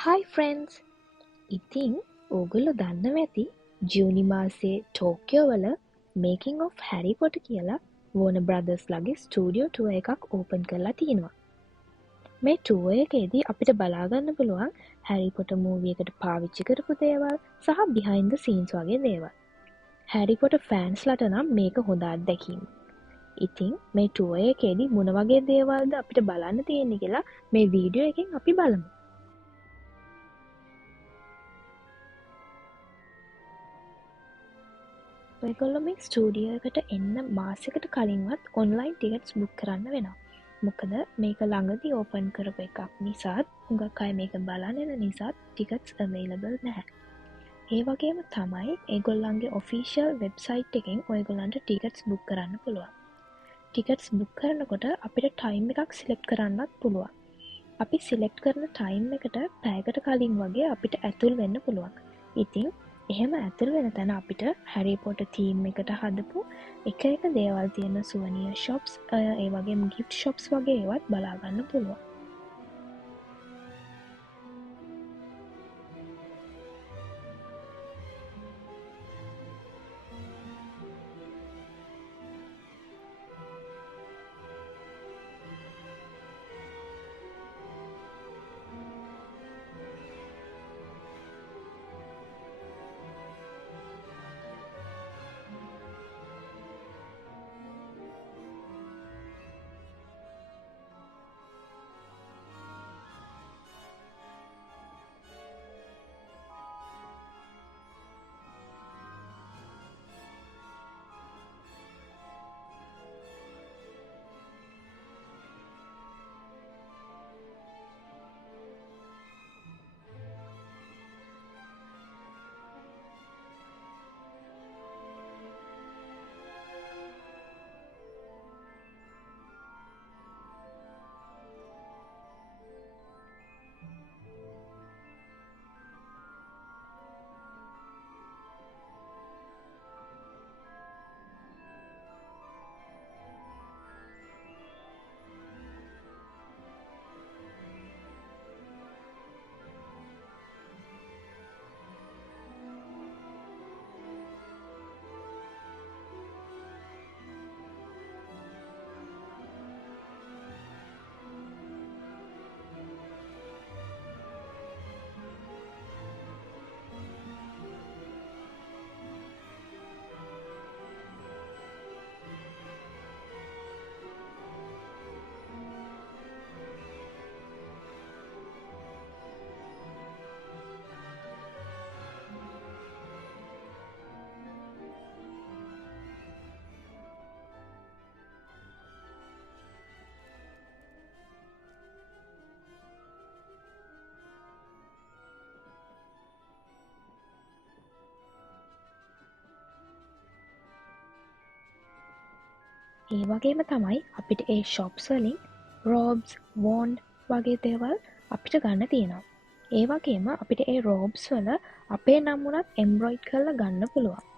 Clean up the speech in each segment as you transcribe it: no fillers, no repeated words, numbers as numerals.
Hi friends! ඉතින් ඕගොල්ලෝ දන්නව ඇති ජූනි මාසේ ටෝකියෝ වල මේකින් of හැරි පොටර් කියලා වෝනර් බ්‍රදර්ස් ලගේ ස්ටූඩියෝ ටුවර් එකක් ඕපන් කරලා තියෙනවා. මේ ටුවර් එකේදී අපිට බලාගන්න පුළුවන් හැරි පොටර් මූවි එකට පාවිච්චි කරපු දේවල් සහ බිහයින්ඩ් ද සීන්ස් වගේ දේවල්. හැරි පොටර් ෆෑන්ස්ලට නම් මේක හොඳ අත්දැකීමක්. ඉතින් මේ ටුවර් එකේදී මොන වගේ දේවල්ද අපිට බලන්න තියෙන්නේ කියලා මේ වීඩියෝ එකෙන් අපි බලමු. ඔයගොල්ලෝ මේ ස්ටූඩියෝ එකට එන්න මාසෙකට කලින්වත් ඔන්ලයින් ටිකට්ස් බුක් කරන්න වෙනවා. මොකද මේක ළඟදී ඕපන් කරපු එකක් නිසාත් හුඟක් අය මේක බලන්න එන නිසාත් ටිකට්ස් අවైలබල් නැහැ. ඒ වගේම තමයි ඒගොල්ලන්ගේ ඔෆිෂියල් වෙබ්සයිට් එකෙන් ඔයගොල්ලන්ට ටිකට්ස් බුක් කරන්න පුළුවන්. ටිකට්ස් බුක් කරනකොට අපිට ටයිම් එකක් සිලෙක්ට් කරන්නත් පුළුවන්. අපි සිලෙක්ට් කරන ටයිම් එකට පැයකට කලින් වගේ අපිට ඇතුල් වෙන්න පුළුවන්. ඉතින් එහෙම ඇතුල් වෙන තැන අපිට හැරි පොටර් තීම් එකට හදපු එක දේවල් තියෙන සුවනියර් ෂොප්ස් ඒ වගේම ගිෆ්ට් ෂොප්ස් වගේ ඒවත් බලාගන්න පුළුවන්. ඒ වගේම තමයි අපිට ඒ ෂොප්ස් වලින් රෝබ්ස්, වෝන්ඩ් වගේ දේවල් අපිට ගන්න තියෙනවා. ඒ වගේම අපිට ඒ රෝබ්ස් වල අපේ නම් උනත් එම්බ්‍රොයිඩ් කරලා ගන්න පුළුවන්.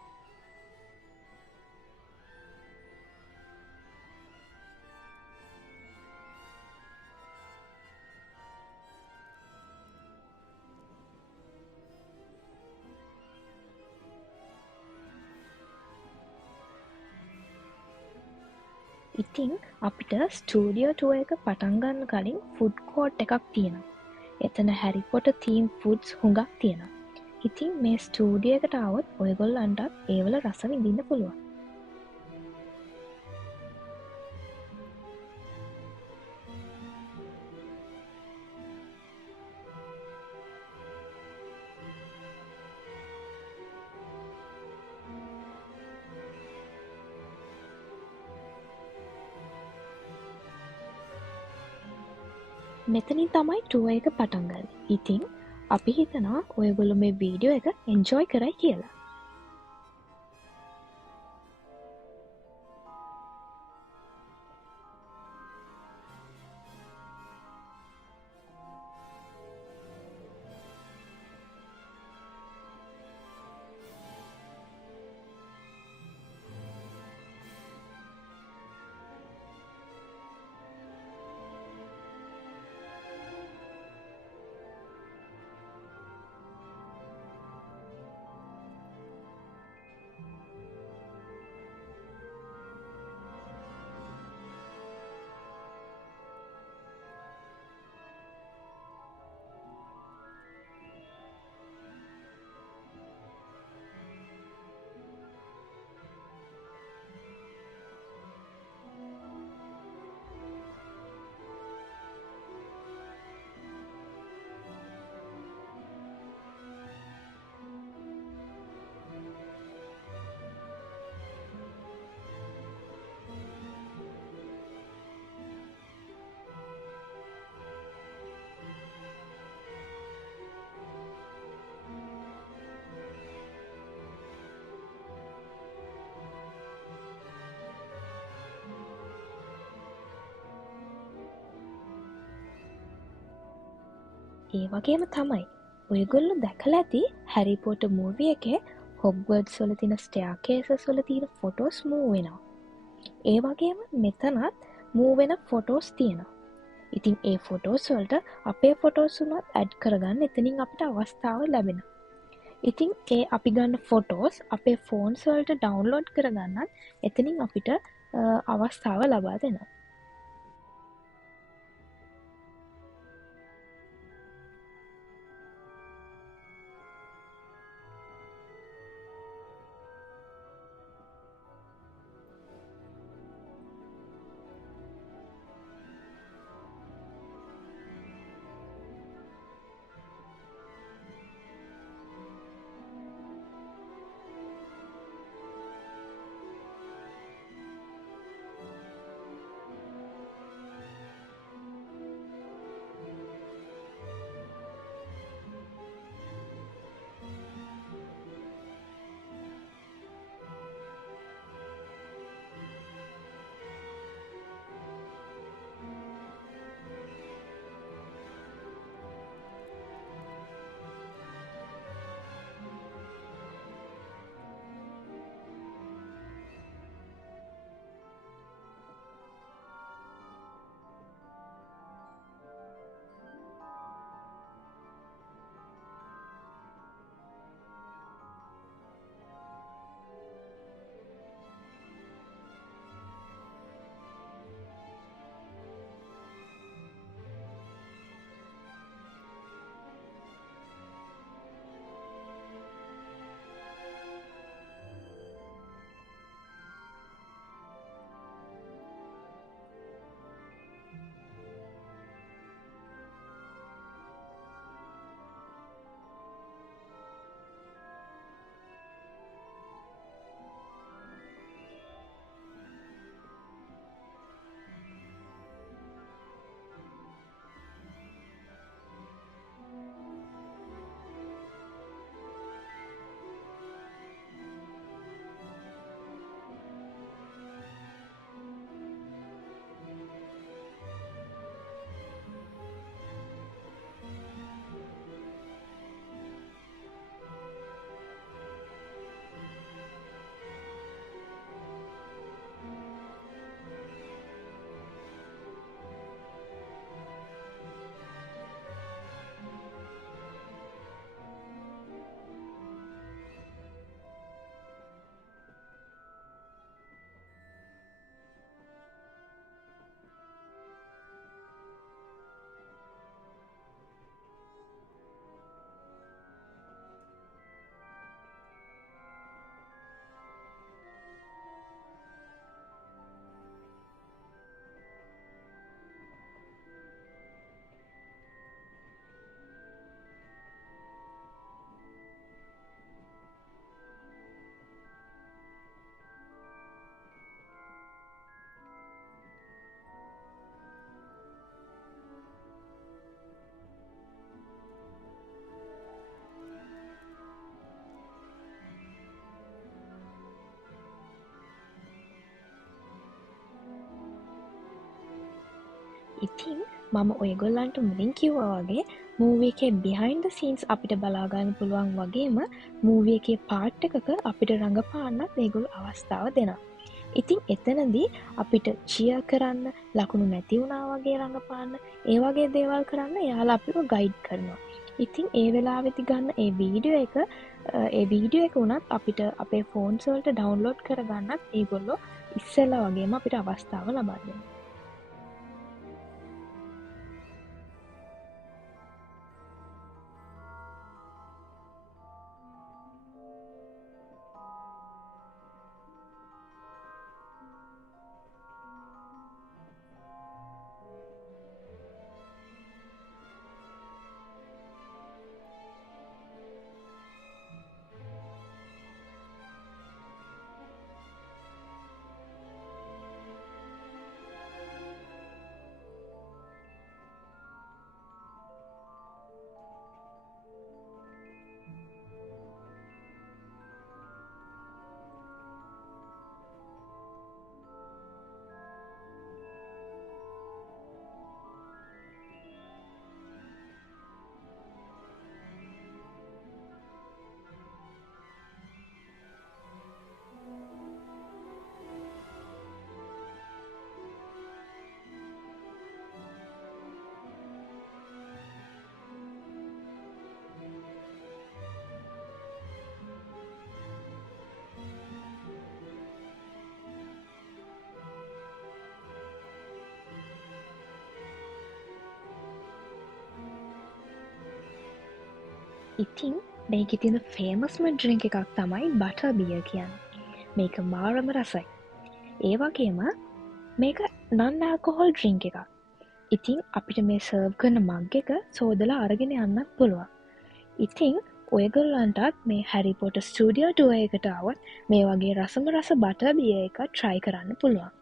ඉතින් අපිට ස්ටූඩියෝ ටුවර් එක පටන් ගන්න කලින් ෆුඩ් කෝට් එකක් තියෙනවා. එතන හැරි පොටර් තීම් ෆුඩ්ස් හුඟක් තියෙනවා. ඉතින් මේ ස්ටූඩියෝ එකට ආවොත් ඔයගොල්ලන්ටත් ඒවල රස විඳින්න පුළුවන්. මෙතනින් තමයි ටුවර් එක පටන් ගන්නේ. ඉතින් අපි හිතනවා ඔයගොල්ලෝ මේ වීඩියෝ එක එන්ජොයි කරයි කියලා. ඒ වගේම තමයි ඔයගොල්ලෝ දැකලා ඇති හැරි පොටර් මූවි එකේ හොග්වර්ට්ස් වල තියෙන ස්ටෙයාකේසස් වල තියෙන ෆොටෝස් මූව් වෙනවා. ඒ වගේම මෙතනත් මූව් වෙන ෆොටෝස් තියෙනවා. ඉතින් ඒ ෆොටෝස් වලට අපේ ෆොටෝස් උනත් ඇඩ් කරගන්න එතනින් අපිට අවස්ථාව ලැබෙනවා. ඉතින් ඒ අපි ගන්න ෆොටෝස් අපේ ෆෝන්ස් වලට ඩවුන්ලෝඩ් කරගන්නත් එතනින් අපිට අවස්ථාව ලබා දෙනවා. ඉතින් මම ඔයගොල්ලන්ට මුලින් කිව්වා වගේ මූවි එකේ behind the scenes අපිට බලා ගන්න පුළුවන් වගේම මූවි එකේ පාර්ට් එකක අපිට රඟපාන්නත් ඒගොල්ලෝ අවස්ථාව දෙනවා. ඉතින් එතනදී අපිට cheer කරන්න, ලකුණු නැති වුණා වගේ රඟපාන්න, ඒ වගේ දේවල් කරන්න එයාලා අපිව ගයිඩ් කරනවා. ඉතින් ඒ වෙලාවෙදි ගන්න ඒ වීඩියෝ එක උනත් අපිට අපේ ෆෝන්ස් වලට ඩවුන්ලෝඩ් කරගන්නත් ඒගොල්ලෝ ඉස්සෙල්ලා වගේම අපිට අවස්ථාව ලබා දෙනවා. ඉතින් මේකෙ තියෙන ෆේමස්ම ඩ්‍රින්ක් එකක් තමයි බටර් බියර් කියන්නේ. මේක මාරම රසයි. ඒ වගේම මේක නන් ඇල්කොහොල් ඩ්‍රින්ක් එකක්. ඉතින් අපිට මේ සර්ව් කරන මග් එක සෝදලා අරගෙන යන්නත් පුළුවන්. ඉතින් ඔයගොල්ලන්ටත් මේ හැරිපොටර් ස්ටුඩියෝ ටුවර් එකට ආවොත් මේ වගේ රසම රස බටර් බියර් එකක් try කරන්න පුළුවන්.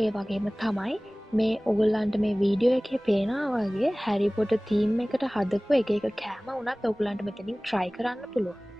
ඒ වගේම තමයි මේ ඔගොල්ලන්ට මේ වීඩියෝ එකේ පේනවා වගේ හැරිපොටර් තීම් එකට හදපු එක කෑම වුණත් ඔයගොල්ලන්ට මෙතනින් try කරන්න පුළුවන්.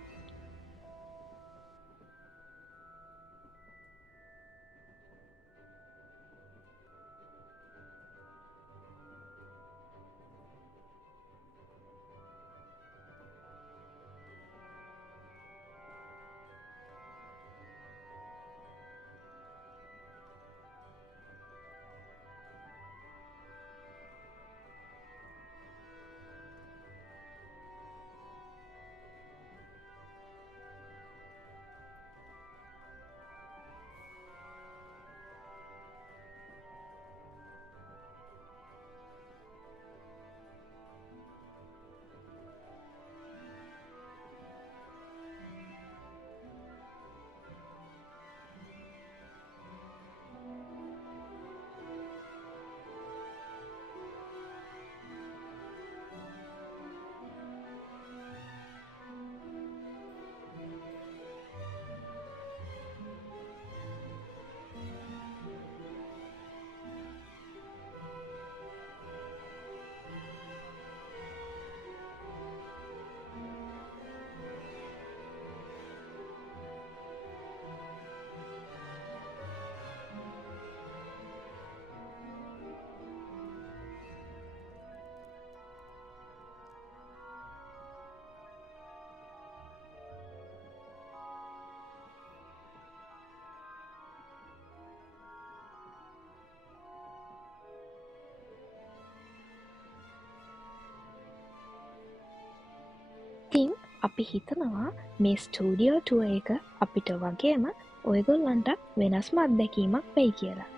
ඉතින් අපි හිතනවා මේ ස්ටුඩියෝ ටුවර් එක අපිට වගේම ඔයගොල්ලන්ට වෙනස්ම අත්දැකීමක් වෙයි කියලා.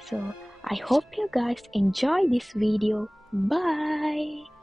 So I hope you guys enjoy this video. Bye!